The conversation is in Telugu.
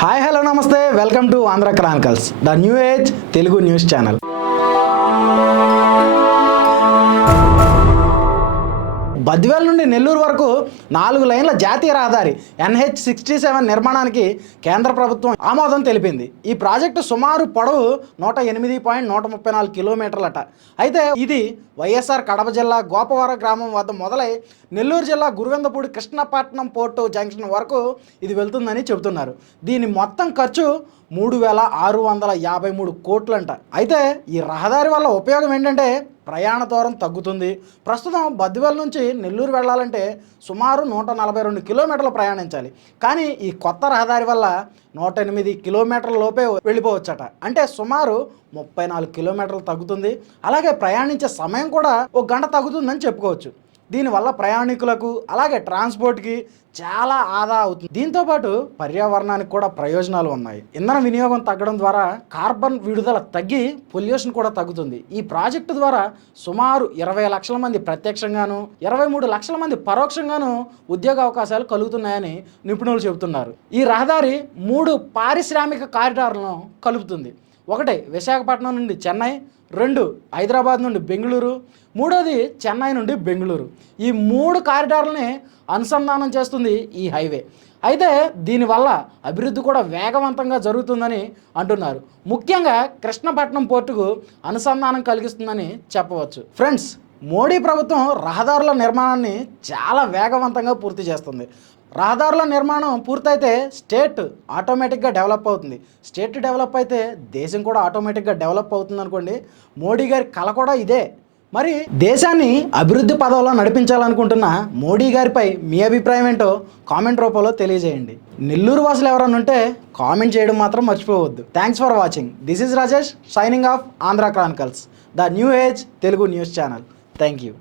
హాయ్ హలో నమస్తే welcome to Andhra Chronicles the new age Telugu news channel. Badvel నుండి నెల్లూరు వరకు 4 లేన్ల జాతీయ రహదారి NH-67 నిర్మాణానికి కేంద్ర ప్రభుత్వం ఆమోదం తెలిపింది. ఈ ప్రాజెక్టు సుమారు పొడవు 108.134 కిలోమీటర్లట. అయితే ఇది వైఎస్ఆర్ కడప జిల్లా గోపవరం గ్రామం వద్ద మొదలై నెల్లూరు జిల్లా గురువిందపూడి కృష్ణపట్నం పోర్టు జంక్షన్ వరకు ఇది వెళ్తుందని చెబుతున్నారు. దీని మొత్తం ఖర్చు 3,653 కోట్లంట. అయితే ఈ రహదారి వల్ల ఉపయోగం ఏంటంటే ప్రయాణ దూరం తగ్గుతుంది. ప్రస్తుతం బద్వేల్ నుంచి నెల్లూరు వెళ్ళాలంటే సుమారు 142 కిలోమీటర్లు ప్రయాణించాలి. కానీ ఈ కొత్త రహదారి వల్ల 108 కిలోమీటర్ల లోపే వెళ్ళిపోవచ్చట. అంటే సుమారు 34 కిలోమీటర్లు తగ్గుతుంది. అలాగే ప్రయాణించే సమయం కూడా 1 గంట తగ్గుతుందని చెప్పుకోవచ్చు. దీనివల్ల ప్రయాణికులకు అలాగే ట్రాన్స్పోర్ట్కి చాలా ఆదా అవుతుంది. దీంతోపాటు పర్యావరణానికి కూడా ప్రయోజనాలు ఉన్నాయి. ఇంధన వినియోగం తగ్గడం ద్వారా కార్బన్ విడుదల తగ్గి పొల్యూషన్ కూడా తగ్గుతుంది. ఈ ప్రాజెక్టు ద్వారా సుమారు 20 లక్షల మంది ప్రత్యక్షంగాను 23 లక్షల మంది పరోక్షంగాను ఉద్యోగ అవకాశాలు కలుగుతున్నాయని నిపుణులు చెబుతున్నారు. ఈ రహదారి 3 పారిశ్రామిక కారిడార్లను కలుపుతుంది. 1 విశాఖపట్నం నుండి చెన్నై, 2 హైదరాబాద్ నుండి బెంగళూరు, 3వది చెన్నై నుండి బెంగళూరు. ఈ 3 కారిడార్లని అనుసంధానం చేస్తుంది ఈ హైవే. అయితే దీనివల్ల అభివృద్ధి కూడా వేగవంతంగా జరుగుతుందని అంటున్నారు. ముఖ్యంగా కృష్ణపట్నం పోర్టుకు అనుసంధానం కలిగిస్తుందని చెప్పవచ్చు. ఫ్రెండ్స్, మోడీ ప్రభుత్వం రహదారుల నిర్మాణాన్ని చాలా వేగవంతంగా పూర్తి చేస్తుంది. రహదారుల నిర్మాణం పూర్తయితే స్టేట్ ఆటోమేటిక్గా డెవలప్ అవుతుంది. స్టేట్ డెవలప్ అయితే దేశం కూడా ఆటోమేటిక్గా డెవలప్ అవుతుంది అనుకోండి. మోడీ గారి కల కూడా ఇదే. మరి దేశాన్ని అభివృద్ధి పదవిలో నడిపించాలనుకుంటున్న మోడీ గారిపై మీ అభిప్రాయం ఏంటో కామెంట్ రూపంలో తెలియజేయండి. నెల్లూరు వాసులు ఎవరన్నా ఉంటే కామెంట్ చేయడం మాత్రం మర్చిపోవద్దు. Thanks for watching. This is Rajesh signing off Andhra Chronicles the new age Telugu news channel. Thank you.